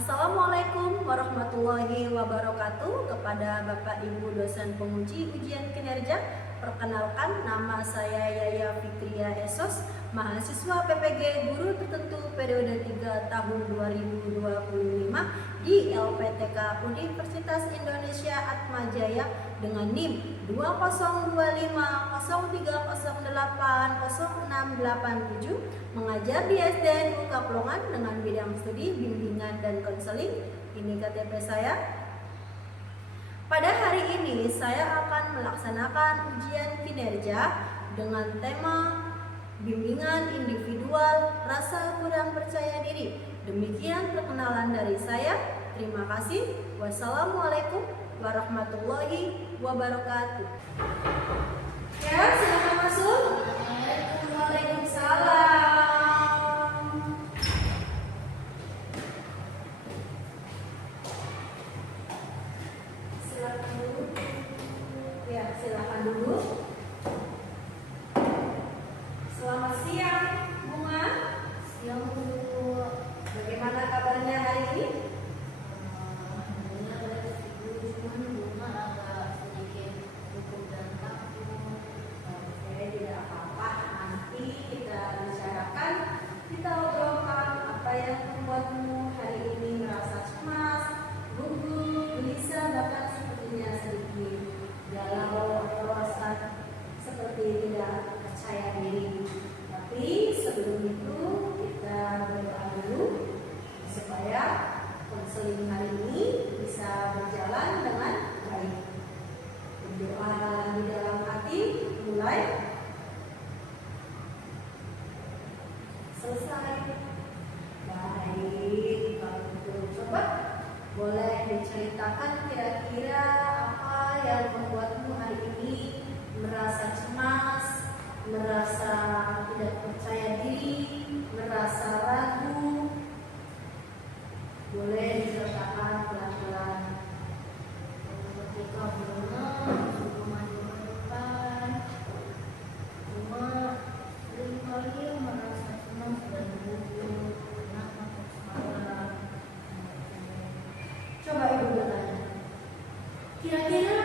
Assalamualaikum warahmatullahi wabarakatuh. Kepada Bapak Ibu dosen penguji ujian kinerja, perkenalkan nama saya Yaya Fitria Esos, mahasiswa PPG Guru Tertentu periode 3 tahun 2025 di LPTK Universitas Indonesia Atmajaya dengan NIM 202503080687, mengajar di SDN Kaplongan dengan bidang studi bimbingan dan konseling. Ini KTP saya. Pada hari ini saya akan melaksanakan ujian kinerja dengan tema bimbingan individual rasa kurang percaya diri. Demikian perkenalan dari saya. Terima kasih. Wassalamualaikum warahmatullahi wabarakatuh. Ya, silakan masuk. Waalaikumsalam. Silakan dulu. Ya, silakan dulu. Selamat siang, Bunga. Siang, Bu. Bagaimana kabarnya hari ini? Kita obrolkan apa yang membuatmu hari ini merasa cemas, gugup, gelisah, bahkan sepertinya sedikit galau atau rasa seperti tidak percaya diri. Tapi sebelum itu kita berdoa dulu supaya konseling hari ini bisa berjalan dengan baik. Berdoa di dalam hati, mulai. Selesai. Baik, kalau gitu coba boleh diceritakan kira-kira apa yang membuatmu hari ini merasa cemas, merasa tidak percaya diri, merasa ragu. Boleh diceritakan pelan-pelan. Ketika maju ke depan, cuma seringkali merasa dan gugup, coba Ibu bertanya, kira-kira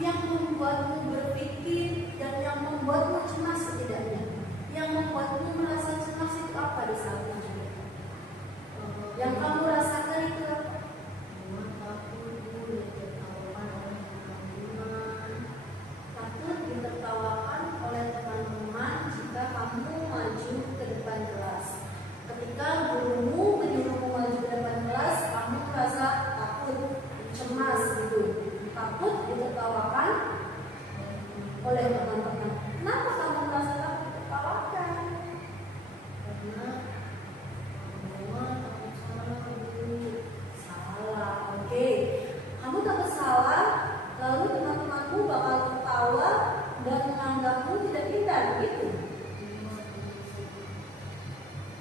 yang membuatmu berpikir dan yang membuatmu cemas setidaknya, yang membuatmu merasa cemas itu apa di saat itu? Yang kamu rasakan itu apa? Takut ditertawakan oleh teman-teman jika kamu maju ke depan kelas. Ketika gurumu menyuruhmu maju ke depan kelas, kamu merasa takut, cemas gitu. Takut ditertawakan oleh teman-teman. Kenapa kamu merasa takut ditertawakan? Karena takut salah. Oke. Kamu takut salah, lalu teman-temanmu bakal tertawa dan menganggapmu tidak pintar gitu.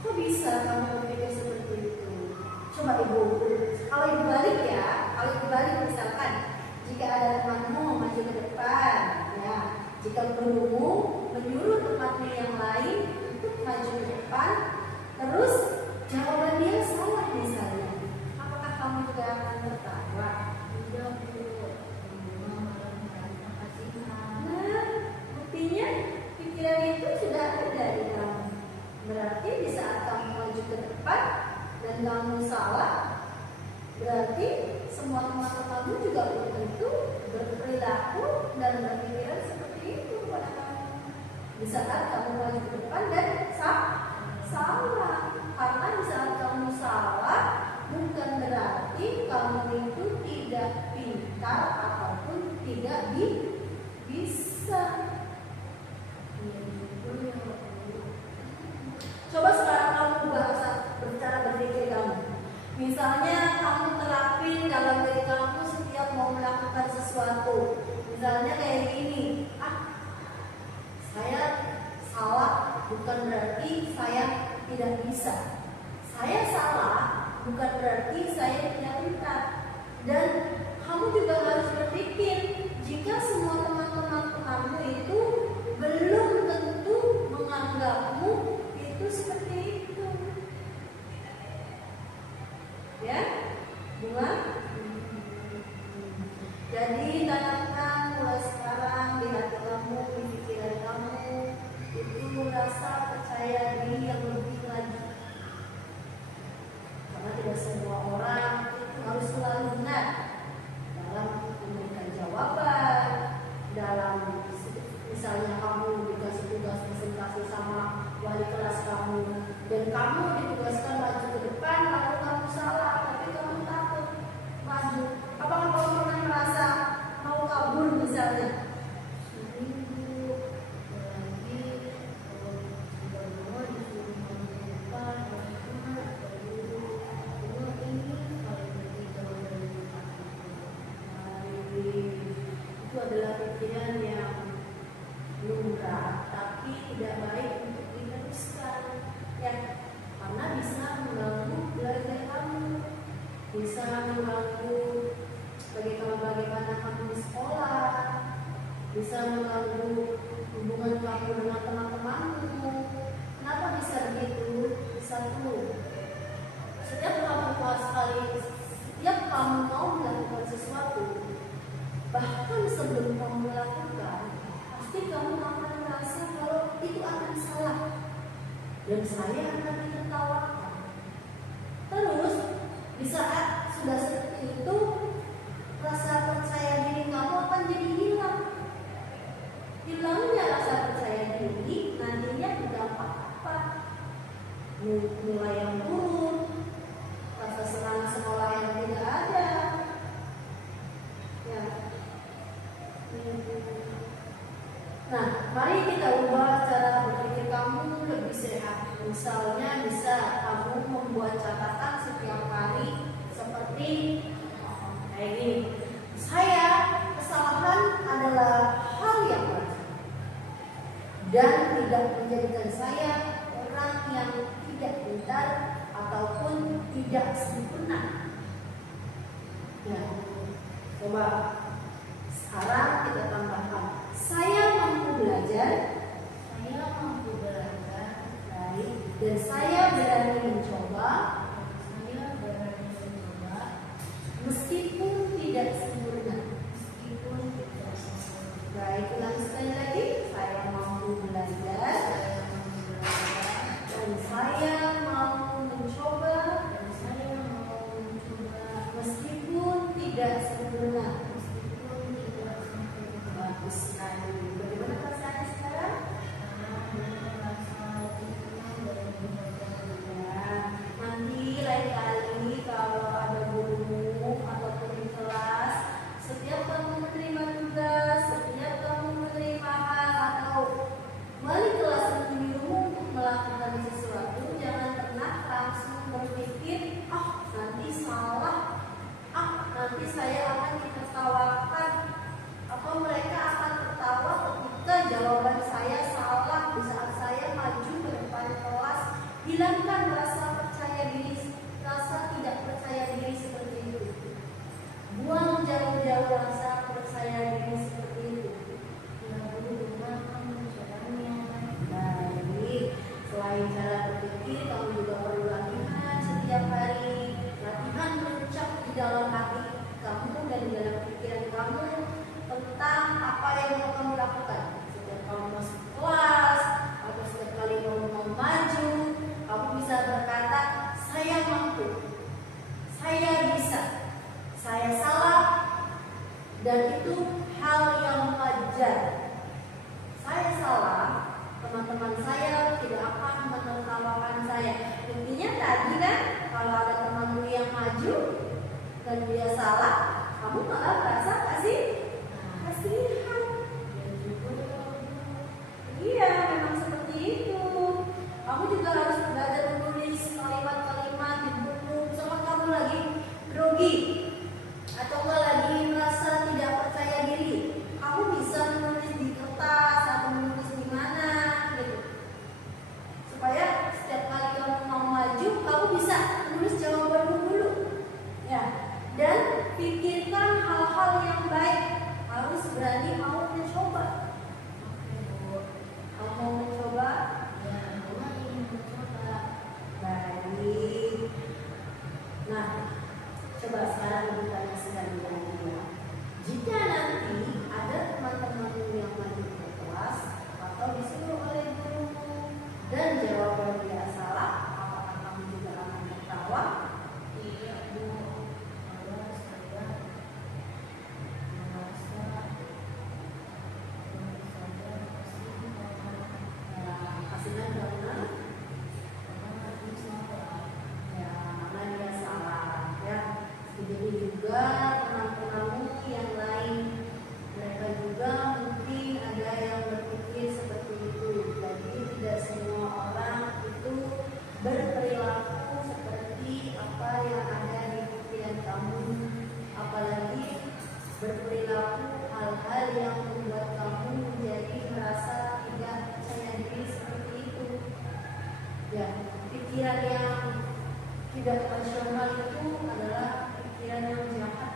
Kok bisa kamu berpikir seperti itu? Coba Ibu, kalau Ibu balik ya, kalau Ibu balik misalkan jika ada temanmu maju ke depan, ya, jika gurumu menyuruh temanmu yang lain untuk maju ke depan, terus jawaban dia salah misalnya, apakah kamu juga akan tertawa? Tidak, Bu. Nah, buktinya pikiran itu sudah ada di kamu. Berarti di saat kamu maju ke depan dan kamu salah, berarti semua teman-teman kamu juga belum tentu berperilaku dan berpikiran seperti itu pada kamu. Di saat kamu maju ke depan dan salah, karena di saat kamu salah bukan berarti kamu itu tidak pintar ataupun tidak bisa. Coba sekarang kamu cara berpikir kamu. Misalnya kamu terapin dalam diri kamu setiap mau melakukan sesuatu. Misalnya kayak gini, saya salah bukan berarti saya tidak bisa. Saya salah bukan berarti saya tidak pintar. Dan kamu juga harus berpikir, jika semua teman-teman kamu itu belum tentu menganggapmu itu seperti itu. Ya, kamu ditugaskan maju ke depan, lalu kamu salah, tapi kamu takut maju. Apakah kamu pernah merasa mau kabur misalnya? Itu adalah pikiran yang lumrah, tapi tidak baik untuk diteruskan, ya, karena bisa mengganggu belajar kamu, bisa mengganggu bagaimana kamu di sekolah, bisa mengganggu hubungan kamu dengan teman-temanmu. Kenapa bisa begitu? Satu, setiap kamu mau melakukan sesuatu, bahkan sebelum kamu melakukan, pasti kamu akan merasa kalau itu akan salah dan saya akan ditertawakan. Terus di saat sudah seperti itu, rasa percaya diri kamu akan jadi hilang. Hilangnya rasa percaya diri nantinya berdampak apa? Nilai yang turun, rasa semangat sekolah yang tidak ada, ya. Nah, mari kita ubah cara berpikir kamu lebih sehat. Misalnya bisa kamu membuat catatan setiap hari seperti kayak gini. Kesalahan adalah hal yang wajar dan tidak menjadikan saya orang yang tidak pintar ataupun tidak sempurna. Ya, coba sekarang kita tambahkan. Saya mampu belajar, baik, dan saya berani mencoba, meskipun tidak sempurna. Baik, ulang sekali lagi. Saya mampu belajar, dan saya mau mencoba, meskipun tidak sempurna. Bagus sekali. Bagaimana perasaannya sekarang? Nanti lain kali kalau ada gurumu ataupun di kelas, setiap kamu menerima tugas, setiap kamu menerima hal atau balik kelas dirimu untuk melakukan sesuatu, jangan pernah langsung berpikir, nanti salah, nanti saya akan ditertawakan, atau mereka akan tertawa ketika jawaban saya salah di saat saya maju ke depan kelas. Hilangkan rasa percaya diri, rasa tidak percaya diri seperti itu. Buang jauh-jauh rasa percaya diri seperti itu. Baik, selain cara berpikir, kamu juga perlu latihan setiap hari. Latihan merucap di dalam hati kamu dan di dalam pikiran kamu tentang apa yang mau kamu lakukan. Setiap kamu masuk kelas atau setiap kali kamu mau maju, kamu bisa berkata, saya mampu, saya bisa, saya salah, dan itu hal yang wajar. Saya salah, teman-teman saya tidak akan menertawakan saya. Intinya tadi kan, kalau ada temanmu yang maju dan dia salah, kamu malah merasa kasih kasihan. Iya, memang seperti itu. Kamu juga harus belajar menulis kalimat-kalimat di buku. Misalkan kamu lagi grogi atau lagi merasa tidak percaya diri, kamu bisa menulis di kertas atau menulis di mana gitu, supaya setiap kali kamu mau maju, kamu bisa menulis jawabanmu dulu, ya. Dan pikirkan hal-hal yang baik. Harus berani mau mencoba. Kamu mau mencoba? Ya, kamu ingin mencoba. Baik. Nah, coba sekarang kita sekali lagi ya. Jika nanti ada teman-temanmu yang maju ke kelas atau disuruh oleh gurumu dan jawaban dia salah, apakah kamu juga akan tertawa? Iya, Bu. Kalau saya merasa kamu, apalagi berperilaku hal-hal yang membuat kamu menjadi merasa tidak percaya diri seperti itu. Ya, pikiran yang tidak rasional itu adalah pikiran yang jahat.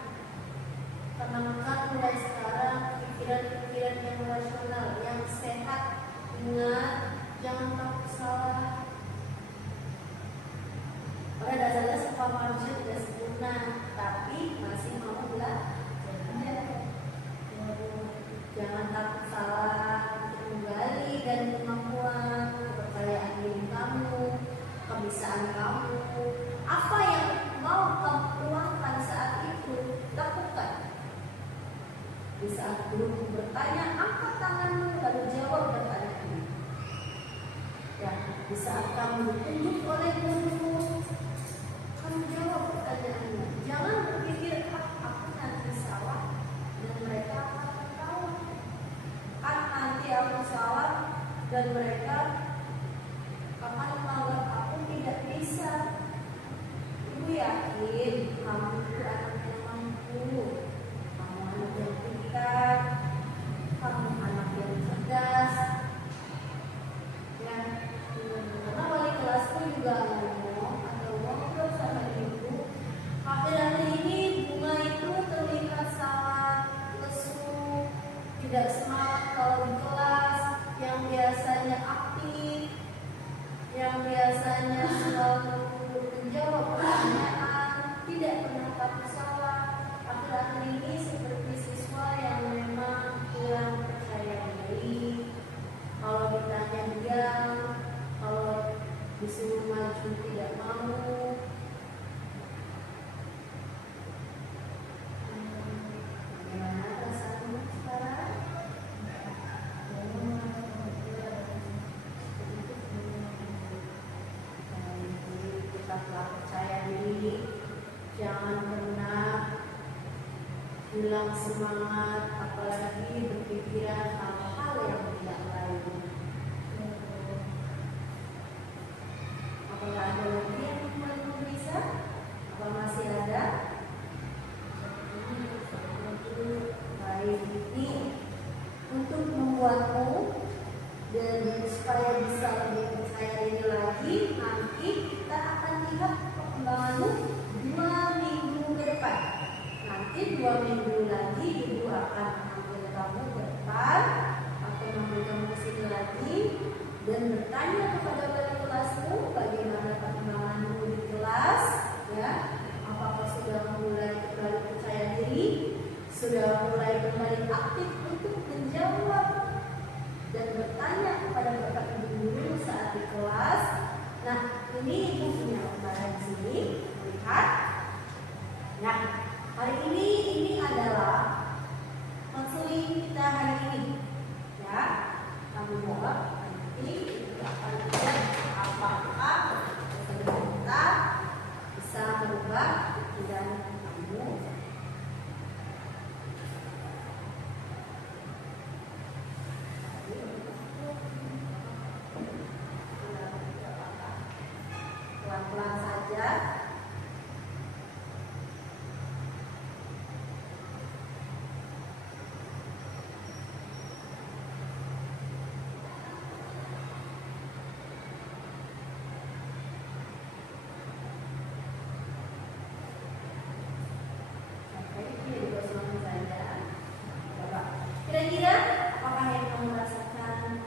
Tanamkan mulai sekarang pikiran-pikiran yang rasional, yang sehat. Ingat, jangan takut salah. Pada dasarnya semua manusia tidak sempurna, tapi masih mau belajar. Jangan takut salah untuk menggali dan kemampuan, kepercayaan diri kamu, kebisaan kamu. Apa yang mau kamu keluarkan saat itu, lakukan. Di saat guru bertanya, angkat tanganmu lalu jawab pertanyaan ini. Ya, di saat kamu ditunjuk oleh guru, kamu jawab pertanyaannya. Jangan berpikir, aku nanti salah dan mereka akan ketawa. Nanti aku salah dan mereka akan menganggap aku tidak bisa. Ibu yakin kamu itu anak yang mampu, kamu anak yang pintar, kamu anak yang cerdas. Ya, karena wali kelasku juga ngomong atau ngobrol sama ibu. Akhir-akhir ini bunga itu terlihat sangat lesu, tidak semangat kalau di kelas, yang biasanya aktif, yang biasanya selalu menjawab pertanyaan, tidak pernah takut salah. Akhir-akhir ini seperti siswa yang memang kurang percaya diri. Kalau ditanya diam, kalau disuruh maju tidak mau. Bagaimana perasaanmu sekarang? Tetaplah percaya diri, jangan pernah hilang semangat, apalagi berpikiran hal-hal yang tidak baik. Apakah ada lagi yang belum bisa? Apa masih ada? Baik, ini untuk membuatmu dan supaya bisa lebih percaya diri lagi, nanti kita akan lihat perkembanganmu 2 minggu ke depan. Nanti 2 minggu lagi ibu akan ambil kamu ke depan, akan ambil kamu ke sini lagi dan bertanya kepada wali kelasmu bagaimana perkembanganmu di kelas, ya. Apakah sudah mulai kembali percaya diri, sudah mulai kembali aktif untuk menjawab dan bertanya kepada bapak ibu guru saat di kelas. Nah, ini ibu punya gambaran di sini, lihat. Nah, hari ini adalah konseling kita hari ini, ya. Kamu jawab nanti kita akan lihat apakah konseling kita bisa merubah pikiran kamu. Pelan-pelan saja. Kira-kira apakah yang kamu rasakan?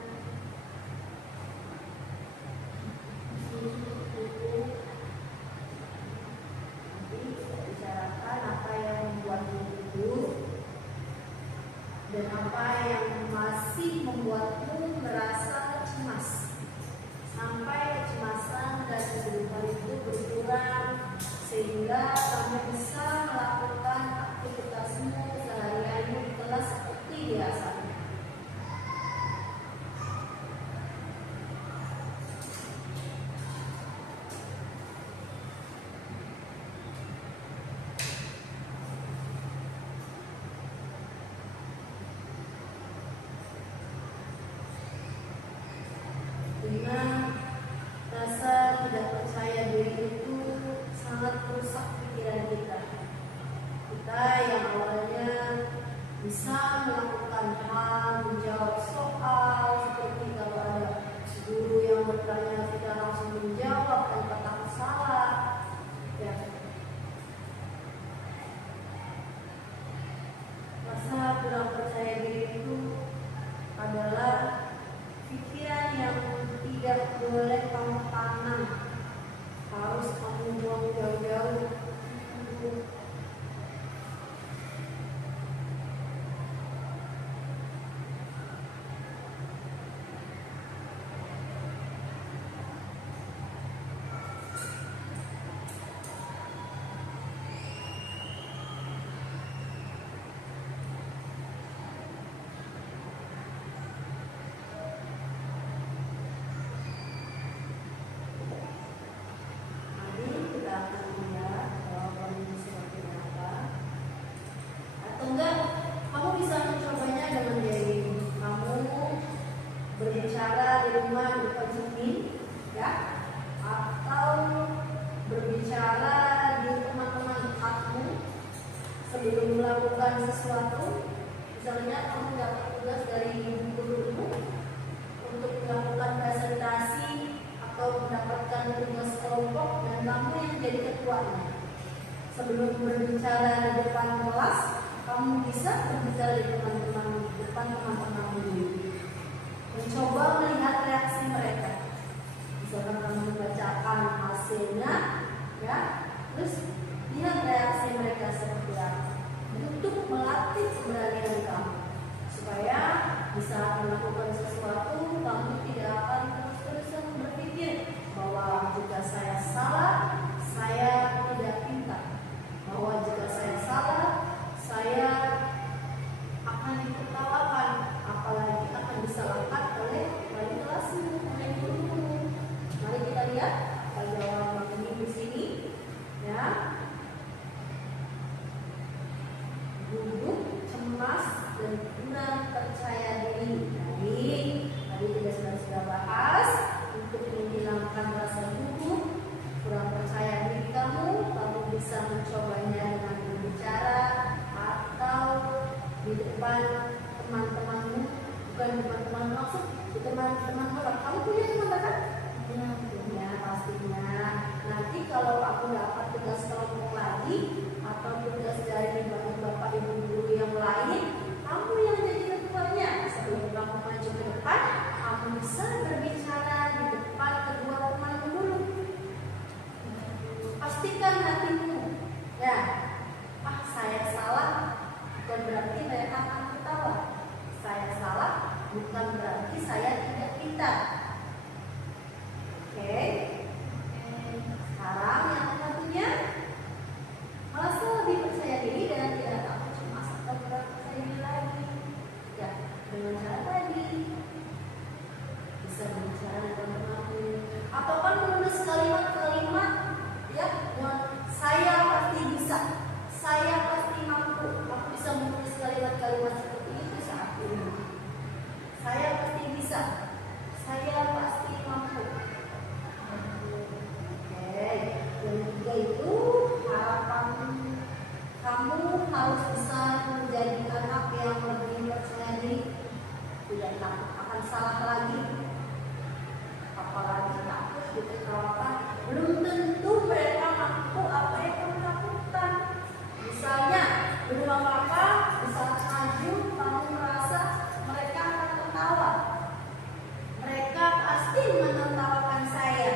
Nanti kita bicarakan apa yang membuatmu gugup dan apa yang masih membuatmu merasa cemas, sampai kecemasan dan kehidupan itu berkurang sehingga kamu bisa melakukan aktivitasmu sehari-hari di kelas seperti biasanya. Dengan rasa tidak percaya diri itu sangat merusak pikiran sesuatu, misalnya kamu dapat tugas dari gurumu untuk melakukan presentasi atau mendapatkan tugas kelompok dan kamu yang jadi ketuanya. Sebelum berbicara di depan kelas, kamu bisa berbicara di depan teman-temanmu dulu. Mencoba melihat reaksi mereka. Misalkan kamu membacakan hasilnya, ya, terus lihat reaksi mereka seperti apa. Untuk melatih keberanian kamu, supaya bisa melakukan sesuatu, kamu tidak akan terus-terusan berpikir bahwa jika saya salah, saya tidak pintar. Bahwa jika saya salah, saya akan ditertawakan, apalagi akan disalahkan oleh wali kelasmu, oleh gurumu. Mari kita lihat apa jawaban ini di sini, ya. Gugup, cemas, dan kurang percaya diri. Tadi kita sudah bahas untuk menghilangkan rasa gugup, kurang percaya diri kamu bisa mencobanya dengan berbicara atau di depan teman-temanmu, bukan di depan teman maksud di teman-teman orang. Kamu punya teman kan? Ya, punya pastinya. Nanti kalau aku dapat tugas kelompok lagi atau tugas dari bapak ibu guru yang lain, kamu yang jadi ketuanya. Sebelum kamu maju ke depan, kamu bisa berbicara di depan kedua temanmu dulu. Pastikan hatimu, ya, saya salah, bukan berarti mereka akan ketawa. Saya salah, bukan berarti saya tidak pintar. Oke. Sekarang yang satunya, merasa lebih percaya diri dan tidak takut cemas atau kurang percaya diri lagi. Ya, dengan cara tadi bisa berbicara dengan temanmu, atau kan menulis kalimat-kalimat, ya, saya pasti bisa, saya pasti mampu. Aku bisa menulis kalimat-kalimat seperti itu saat ini. Saya pasti bisa, saya pasti mampu. Oke, yang ketiga itu harapan kamu harus bisa menjadi anak yang lebih percaya diri, tidak takut akan salah lagi, apalagi takut ditertawakan. Belum tentu mereka mampu apa yang kamu lakukan. Misalnya, belum apa-apa, bisa maju, kamu merasa mereka akan tertawa. Mereka pasti menertawakan saya.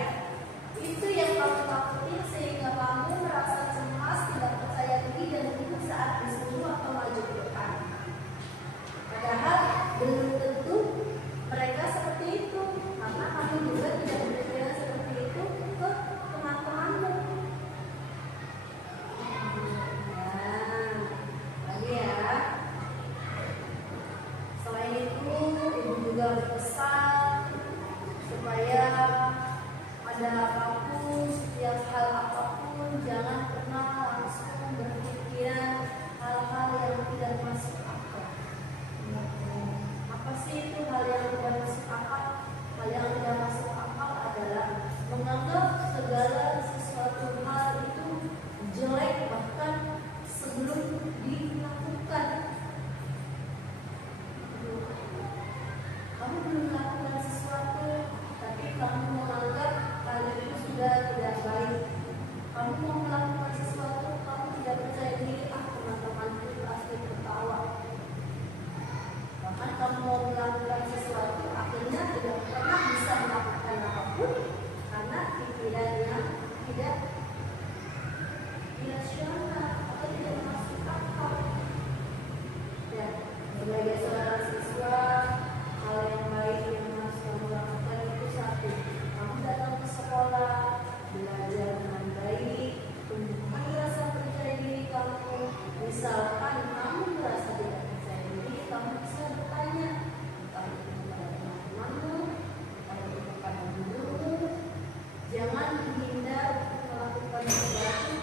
Itu yang kamu takutin sehingga kamu merasa cemas, tidak percaya diri dan gugup saat disuruh atau maju ke depan. Padahal belum tentu mereka seperti itu, karena kamu juga tidak berpikiran seperti itu ke teman-temanmu. Nah, lagi ya. Selain itu, ibu juga berpesan supaya ada apapun, setiap hal apapun, jangan pernah langsung berpikiran hal-hal yang tidak masuk akal. Apa sih itu hal yang tidak masuk akal? Hal yang tidak masuk akal adalah menganggap segala sesuatu hal itu jelek bahkan sebelum dilakukan. Kamu belum melakukan sesuatu, tapi kamu menganggap hal itu sudah tidak baik. Kamu mau melakukan sesuatu, kamu tidak percaya diri, teman-temanku pasti tertawa. Bahkan kamu mau melakukan sesuatu, akhirnya tidak pernah bisa melakukan apapun karena pikirannya tidak rasional atau tidak masuk akal. Ya, sebagai seorang siswa, hal yang baik yang harus kamu lakukan itu satu, kamu datang ke sekolah, belajar dengan baik, tumbuhkan rasa percaya diri kamu. Misalkan kamu merasa tidak percaya diri, kamu bisa bertanya, entah itu kepada teman-temanmu, entah itu kepada gurumu. Jangan menghindar untuk melakukan sesuatu,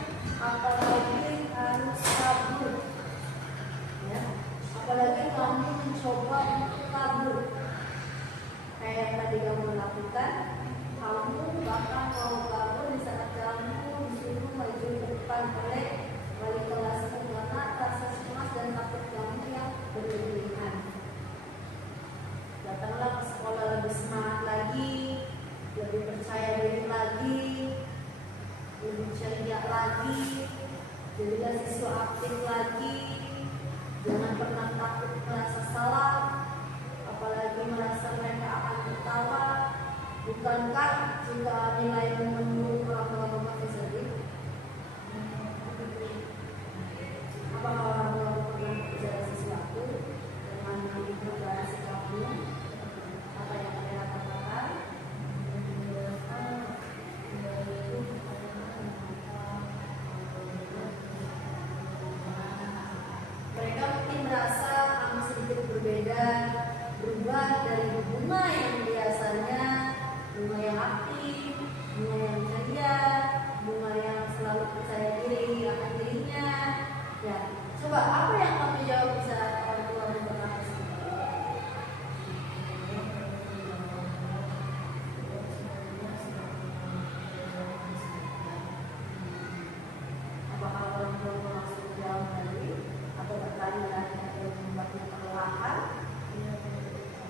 apalagi harus kabur. Ya, apalagi kamu mencoba untuk kabur. Kayak tadi kamu lakukan, kamu bahkan mau kabur di saat kamu disuruh maju ke depan oleh wali kelasmu karena rasa cemas dan takut Jadilah siswa aktif lagi. Jangan pernah takut merasa salah, apalagi merasa mereka akan tertawa. Bukankah jika nilai menurut orang tua Bapak sedih? Apakah orang tua pernah berbicara sesuatu dengan mengubah sikapmu? Apa yang mereka katakan? Mereka mungkin merasa kamu sedikit berbeda, berubah dari bunga yang biasanya, bunga yang aktif, bunga yang ceria, bunga yang selalu percaya diri akan dirinya. Ya, coba apa yang kamu jawab bisa orang tua berkata seperti itu? Apakah orang tua langsung jawab tadi atau bertanya lagi atau membuatnya kelelahan?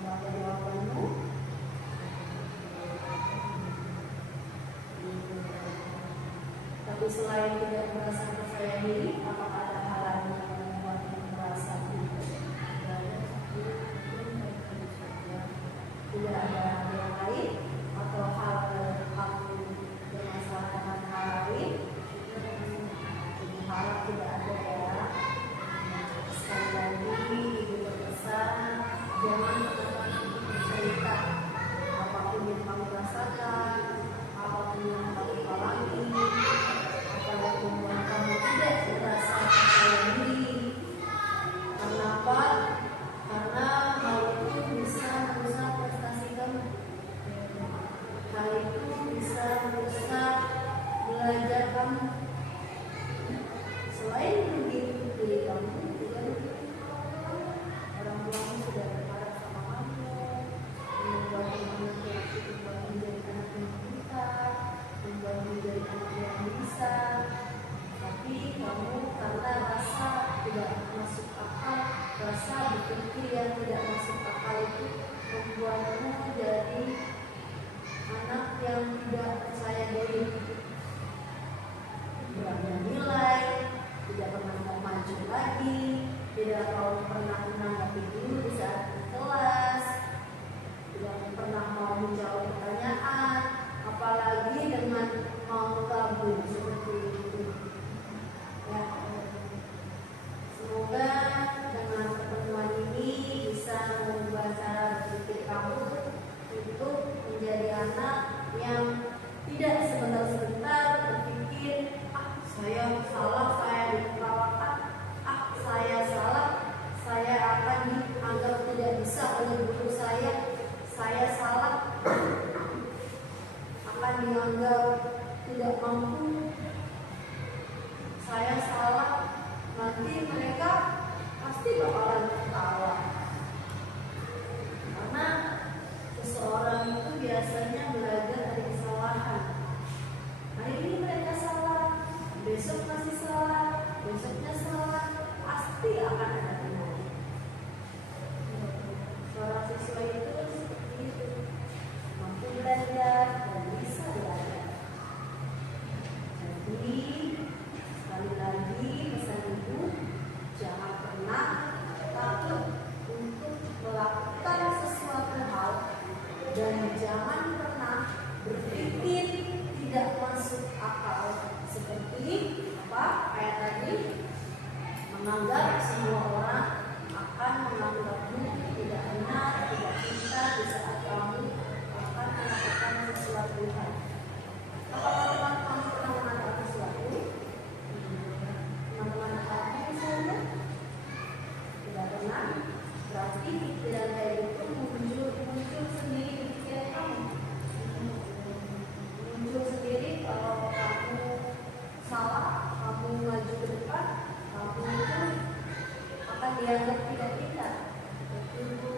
Apa jawabanmu? Tapi selain tidak merasa percaya diri, apakah ada hal lain yang membuatmu merasa tidak ada hal yang lain atau hal kamu bermasalah dengan hal lain? Ibu harap tidak ada ya. Sekali lagi ibu berpesan, jangan pernah bercerita apapun yang kamu rasakan, apapun yang kamu alami, apa yang membuat kamu tidak merasa percaya diri. Kenapa? Karena hal itu bisa merusak prestasi kamu. Hal itu bisa merusak belajar kamu. Selain begitu diri kamu juga orang tuamu sudah berharap sama kamu, membuat kamu menjadi anak yang pintar, membuat menjadi anak yang bisa. Tapi kamu karena rasa tidak masuk akal, rasa berpikir yang tidak masuk akal itu membuatmu jadi anak yang tidak percaya diri, tidak ada nilai, tidak pernah mau maju lagi, tidak pernah menanggapi guru di saat di kelas, tidak pernah mau menjawab pertanyaan, apalagi dengan mau kabur seperti itu. Ya. Semoga dengan pertemuan ini bisa mengubah cara berpikir kamu untuk menjadi anak yang tidak sebentar-sebentar berpikir, saya salah, saya ditertawakan, saya salah, saya akan dianggap tidak bisa oleh guru saya salah, akan dianggap tidak mampu, saya salah, nanti mereka pasti bakalan tertawa. Karena seseorang itu biasanya belajar dari kesalahan. Hari ini mereka salah, besok masih salah, besoknya salah, pasti akan ada benar. Seorang siswa itu seperti itu, mampu belajar dan bisa belajar. Jadi sekali lagi pesan ibu, jangan pernah takut untuk melakukan sesuatu hal dan jangan pernah berpikir tidak masuk akal seperti apa kayak tadi, menganggap semua orang akan menganggapmu tidak benar, tidak pintar di saat kamu akan melakukan sesuatu hal. Apakah kamu pernah mengatakan sesuatu? Teman-teman kamu misalnya tidak pernah, berarti pikiran kayak itu muncul sendiri di pikiran kamu. Muncul sendiri kalau kamu salah, kamu maju ke depan, kamu itu akan dianggap tidak pintar. Itu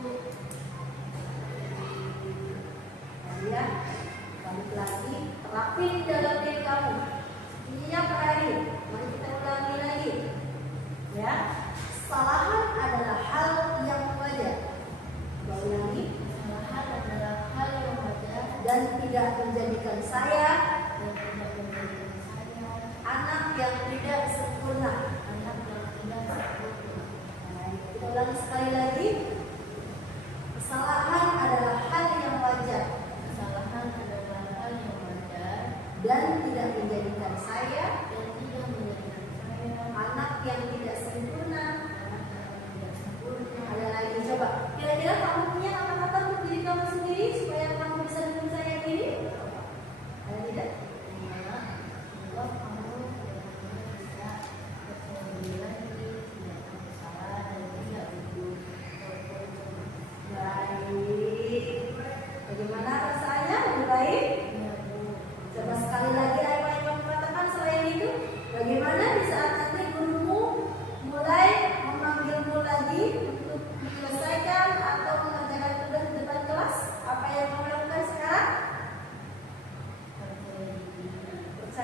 kalian balik lagi, terapin dalam diri kamu. Ininya per hari, mari kita ulangi lagi. Ya, kesalahan adalah hal yang wajar. Ulangi, kesalahan adalah hal yang wajar dan tidak menjadikan saya anak yang tidak sempurna.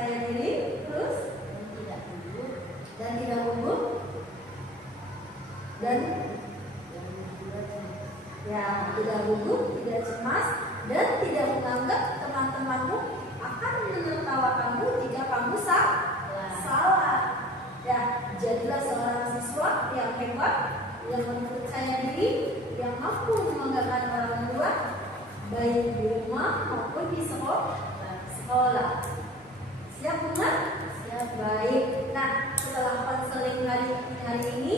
percaya diri, terus dan tidak gugup dan ya tidak gugup, tidak cemas dan tidak menganggap teman-temanmu akan menertawakanmu jika kamu salah. Ya, jadilah seorang siswa yang hebat, yang percaya diri, yang mampu membanggakan orang tua, baik di rumah maupun di sekolah. Siap Bunga? Siap. Baik. Nah, setelah konseling hari ini,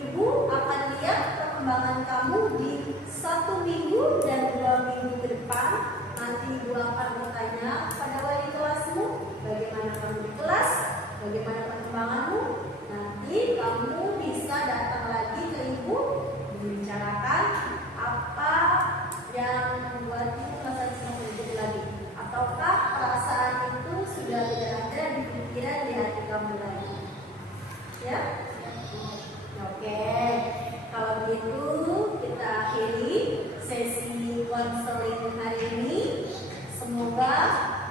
Ibu akan lihat perkembangan kamu di 1 minggu dan 2 minggu ke depan. Nanti Ibu akan bertanya pada wali kelasmu, bagaimana kamu di kelas, bagaimana perkembanganmu. Nanti kamu bisa datang lagi ke Ibu, membicarakan apa yang membuatmu merasa semakin hidup lagi. Ataukah perasaan itu sudah tidak ada di pikiran, di hati kamu lagi? Ya? Oke. Kalau begitu kita akhiri sesi konseling hari ini. Semoga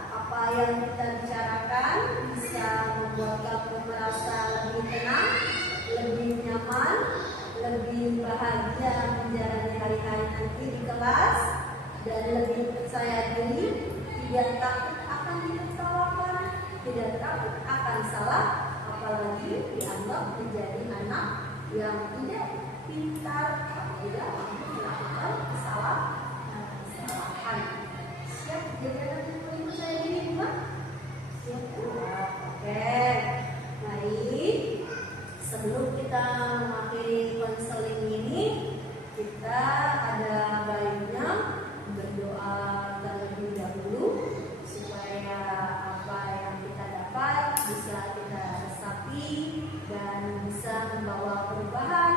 apa yang kita bicarakan bisa membuat kamu merasa lebih tenang, lebih nyaman, lebih bahagia menjalani hari-hari nanti di kelas, dan lebih percaya diri, tidak takut akan ditertawakan, tidak takut akan salah, apalagi dianggap menjadi anak yang tidak pintar apabila melakukan kesalahan. Siap jaga dan percaya diri, Mbak? Siap. Oke. Baik. Sebelum kita mengakhiri konseling ini, kita ada baiknya berdoa terlebih dahulu supaya apa yang kita dapat bisa kita resapi dan bisa membawa perubahan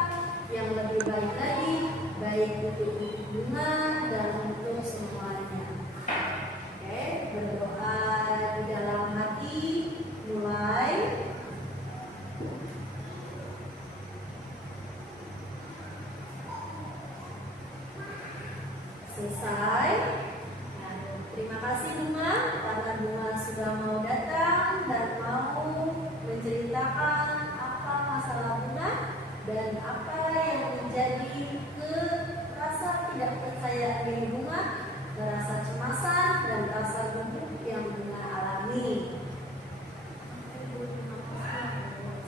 yang lebih baik lagi, baik untuk Bunga dan untuk semuanya. Oke, berdoa di dalam hati, mulai. Selesai. Nah, terima kasih Bunga karena Bunga sudah mau datang dan mau menceritakan apa masalah Bunga dan apa yang menjadi rasa tidak percaya diri Bunga, rasa cemasan dan rasa gugup yang Bunga alami.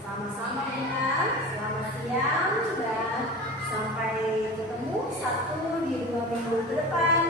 Sama-sama Bunga, selamat siang dan sampai ketemu 1 di 2 minggu ke depan.